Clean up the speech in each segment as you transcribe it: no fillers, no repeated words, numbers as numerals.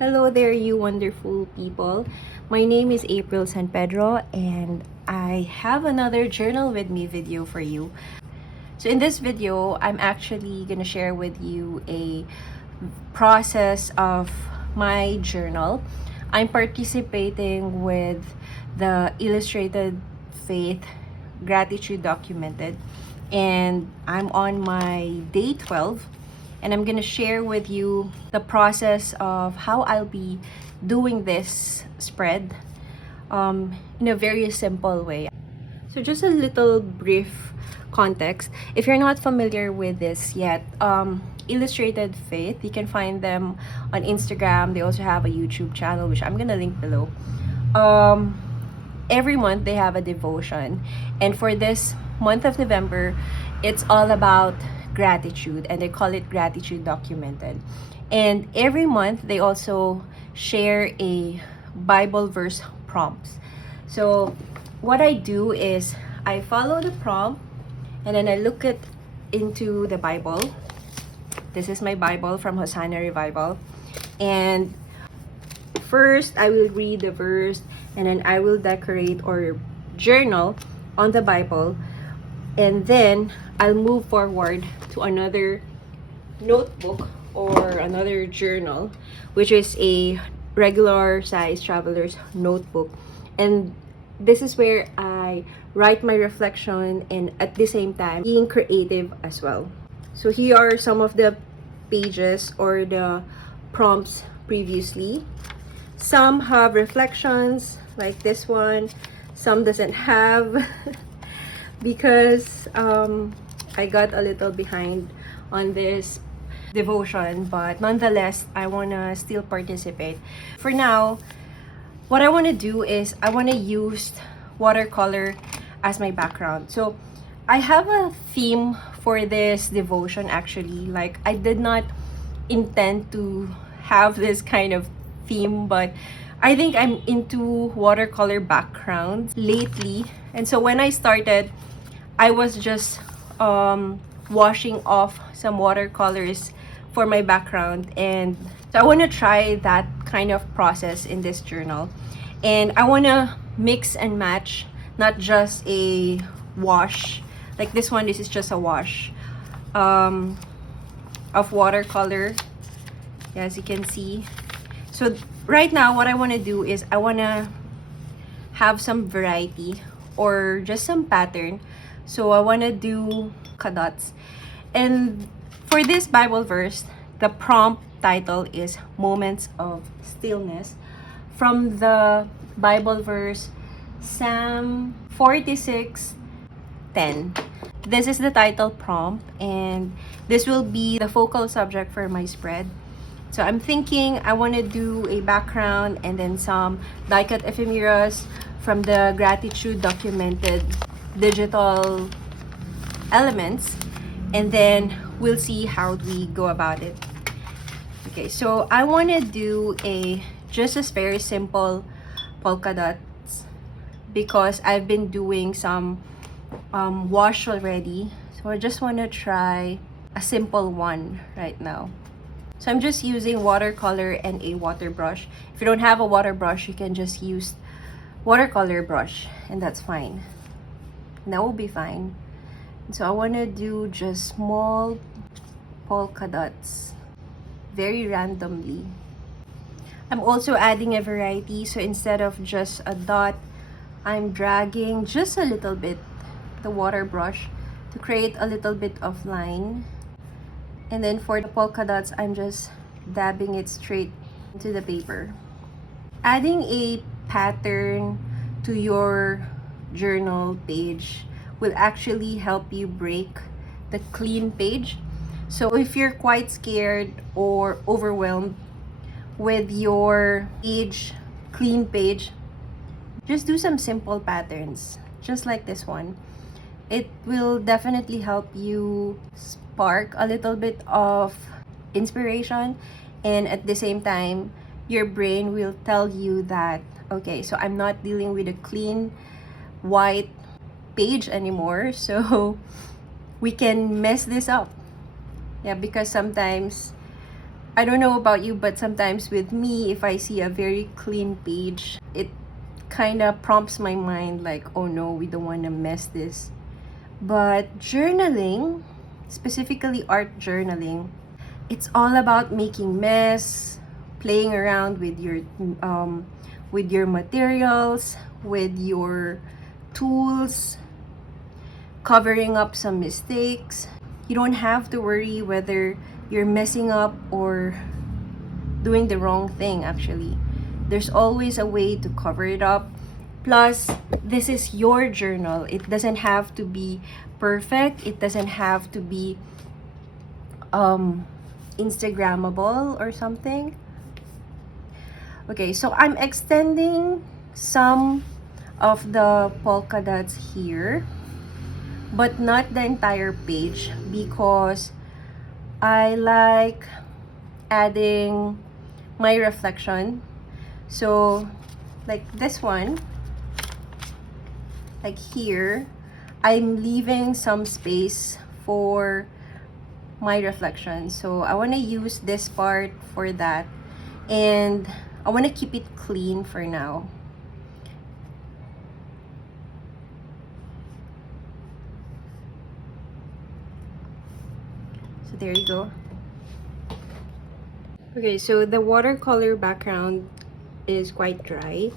Hello there, you wonderful people. My name is April San Pedro, and I have another journal with me video for you. So in this video, I'm actually gonna share with you a process of my journal. I'm participating with the Illustrated Faith Gratitude Documented, and I'm on my day 12, and I'm gonna share with you the process of how I'll be doing this spread in a very simple way. So just a little brief context. If you're not familiar with this yet, Illustrated Faith, you can find them on Instagram. They also have a YouTube channel, which I'm gonna link below. Every month they have a devotion, and for this month of November, it's all about gratitude, and they call it Gratitude Documented. And every month they also share a Bible verse prompts. So what I do is I follow the prompt, and then I look into the Bible. This is my Bible from Hosanna Revival, and first I will read the verse, and then I will decorate or journal on the Bible, and then I'll move forward to another notebook or another journal, which is a regular size traveler's notebook. And this is where I write my reflection, and at the same time being creative as well. So here are some of the pages or the prompts previously. Some have reflections like this one, some doesn't have because I got a little behind on this devotion, but nonetheless I want to still participate. For now, what I want to do is I want to use watercolor as my background. So I have a theme for this devotion actually. Like, I did not intend to have this kind of theme, but I think I'm into watercolor backgrounds lately. And so when I started, I was just washing off some watercolors for my background, and so I want to try that kind of process in this journal. And I want to mix and match, not just a wash like this one. This is just a wash of watercolor, as you can see. So right now what I want to do is I want to have some variety or just some pattern. So I want to do dots. And for this Bible verse, the prompt title is Moments of Stillness, from the Bible verse Psalm 46:10. This is the title prompt, and this will be the focal subject for my spread. So I'm thinking I want to do a background and then some die-cut ephemeras from the Gratitude Documented digital elements, and then we'll see how we go about it. Okay, so I want to do just a very simple polka dots because I've been doing some wash already. So I just want to try a simple one right now. So I'm just using watercolor and a water brush. If you don't have a water brush, you can just use watercolor brush, and that's fine. And that will be fine. So I want to do just small polka dots very randomly. I'm also adding a variety, so instead of just a dot, I'm dragging just a little bit the water brush to create a little bit of line. And then for the polka dots, I'm just dabbing it straight into the paper. Adding a pattern to your journal page will actually help you break the clean page. So if you're quite scared or overwhelmed with your clean page, just do some simple patterns, just like this one. It will definitely help you spark a little bit of inspiration, and at the same time, your brain will tell you that, okay, so I'm not dealing with a clean white page anymore, so we can mess this up. Yeah, because sometimes I don't know about you, but sometimes with me, if I see a very clean page, it kind of prompts my mind like, oh no, we don't want to mess this. But journaling, specifically art journaling, it's all about making mess, playing around with your materials, with your tools, covering up some mistakes. You don't have to worry whether you're messing up or doing the wrong thing. Actually, there's always a way to cover it up. Plus, this is your journal. It doesn't have to be perfect. It doesn't have to be Instagrammable or something. Okay, so I'm extending some of the polka dots here, but not the entire page, because I like adding my reflection. So like this one, like here, I'm leaving some space for my reflection. So I want to use this part for that, and I want to keep it clean for now. So there you go. Okay, so the watercolor background is quite dry,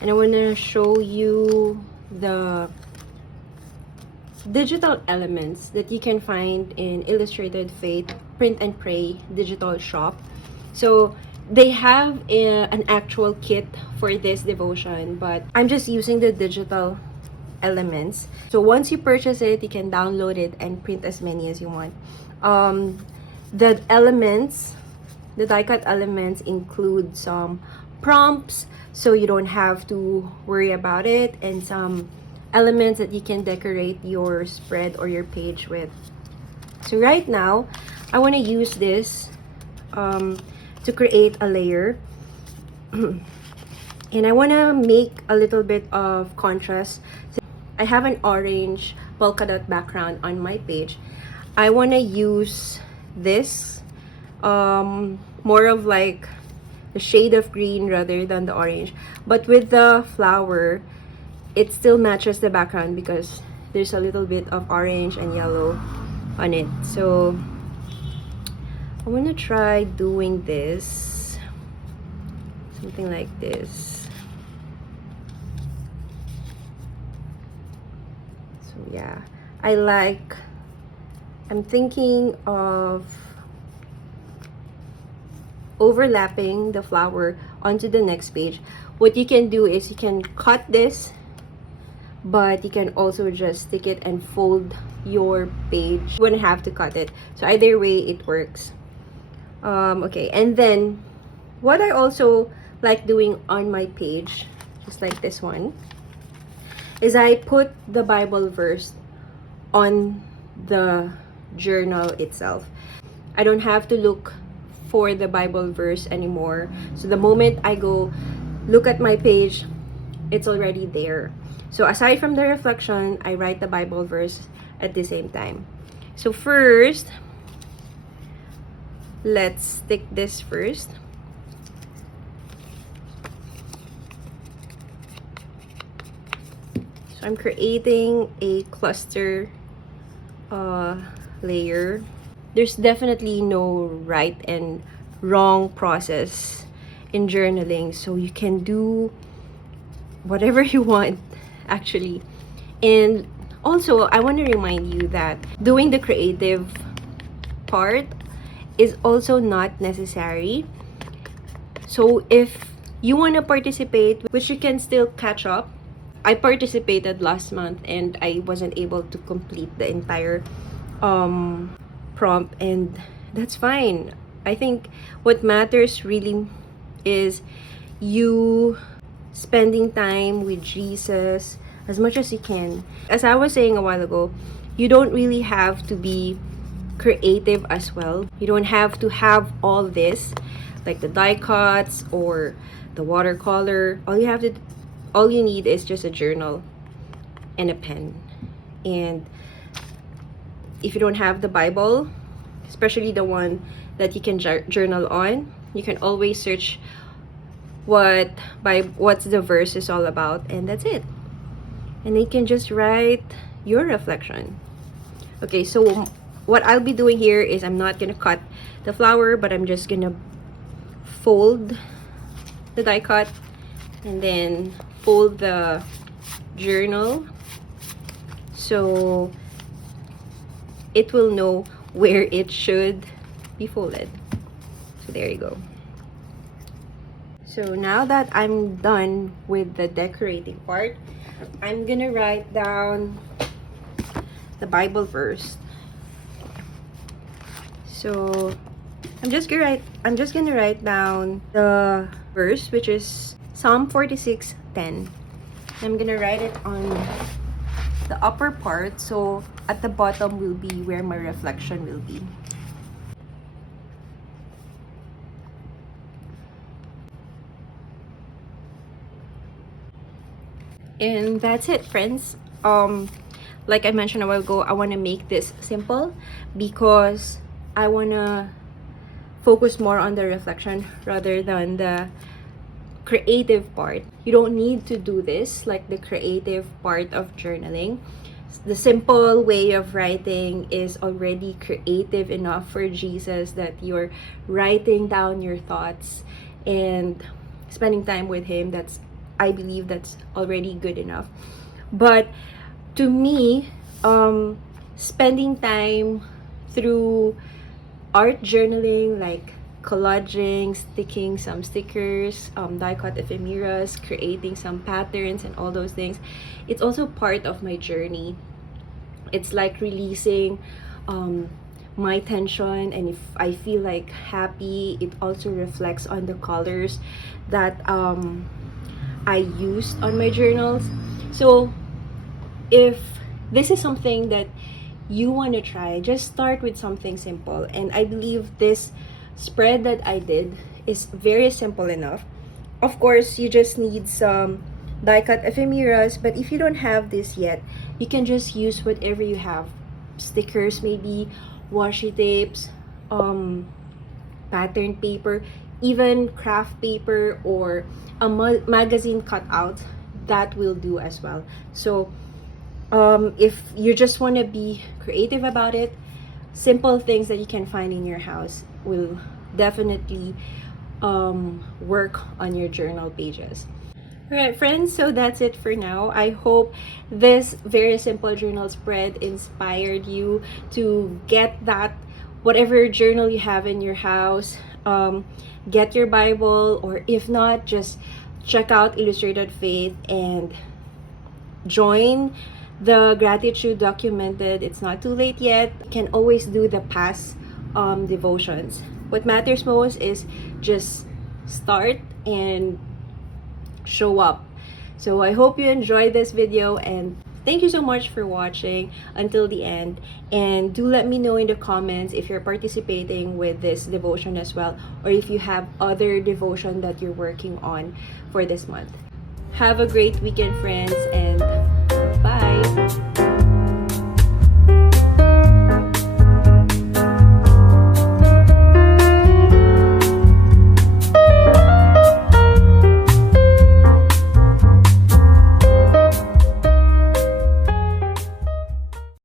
and I want to show you the digital elements that you can find in Illustrated Fate Print and Pray digital shop. So they have an actual kit for this devotion, but I'm just using the digital elements. So once you purchase it, you can download it and print as many as you want. The elements, the die cut elements, include some prompts, so you don't have to worry about it, and some elements that you can decorate your spread or your page with. So right now, I want to use this to create a layer. And I want to make a little bit of contrast. So I have an orange polka dot background on my page. I want to use this more of like the shade of green rather than the orange, but with the flower it still matches the background because there's a little bit of orange and yellow on it. So I want to try doing this, something like this. So yeah, I'm thinking of overlapping the flower onto the next page. What you can do is you can cut this, but you can also just stick it and fold your page. You wouldn't have to cut it. So either way, it works. Okay, and then what I also like doing on my page, just like this one, is I put the Bible verse on the journal itself. I don't have to look for the Bible verse anymore. So the moment I go look at my page, it's already there. So aside from the reflection, I write the Bible verse at the same time. So first, let's stick this first. So I'm creating a cluster layer. There's definitely no right and wrong process in journaling, so you can do whatever you want actually. And also, I want to remind you that doing the creative part is also not necessary. So if you want to participate, which you can still catch up, I participated last month and I wasn't able to complete the entire prompt, and that's fine. I think what matters really is you spending time with Jesus as much as you can. As I was saying a while ago, you don't really have to be creative as well. You don't have to have all this, like the die cuts or the watercolor. All you need is just a journal and a pen. And if you don't have the Bible, especially the one that you can journal on. You can always search what's the verse is all about, and that's it. And you can just write your reflection. Okay, so what I'll be doing here is I'm not gonna cut the flower, but I'm just gonna fold the die cut and then fold the journal so it will know where it should be folded. So there you go. So now that I'm done with the decorating part, I'm gonna write down the Bible verse. So I'm just gonna write down the verse, which is Psalm 46:10. I'm gonna write it on the upper part, so at the bottom will be where my reflection will be. And that's it, friends. Like I mentioned a while ago, I want to make this simple because I want to focus more on the reflection rather than the creative part. You don't need to do this, like the creative part of journaling. The simple way of writing is already creative enough for Jesus, that you're writing down your thoughts and spending time with him. I believe that's already good enough. But to me, spending time through art journaling, like collaging, sticking some stickers, die cut ephemeras, creating some patterns and all those things, it's also part of my journey. It's like releasing my tension, and if I feel like happy, it also reflects on the colors that I used on my journals. So if this is something that you want to try, just start with something simple. And I believe this spread that I did is very simple enough. Of course, you just need some die cut ephemeras, but if you don't have this yet, you can just use whatever you have. Stickers, maybe washi tapes, pattern paper, even craft paper, or a magazine cutout, that will do as well. So if you just want to be creative about it, simple things that you can find in your house will definitely work on your journal pages. Alright, friends, so that's it for now. I hope this very simple journal spread inspired you to get that, whatever journal you have in your house, get your Bible, or if not, just check out Illustrated Faith and join the gratitude documented. It's not too late yet. You can always do the past devotions. What matters most is just start and show up. So I hope you enjoyed this video, and thank you so much for watching until the end. And do let me know in the comments if you're participating with this devotion as well, or if you have other devotion that you're working on for this month. Have a great weekend, friends, and bye!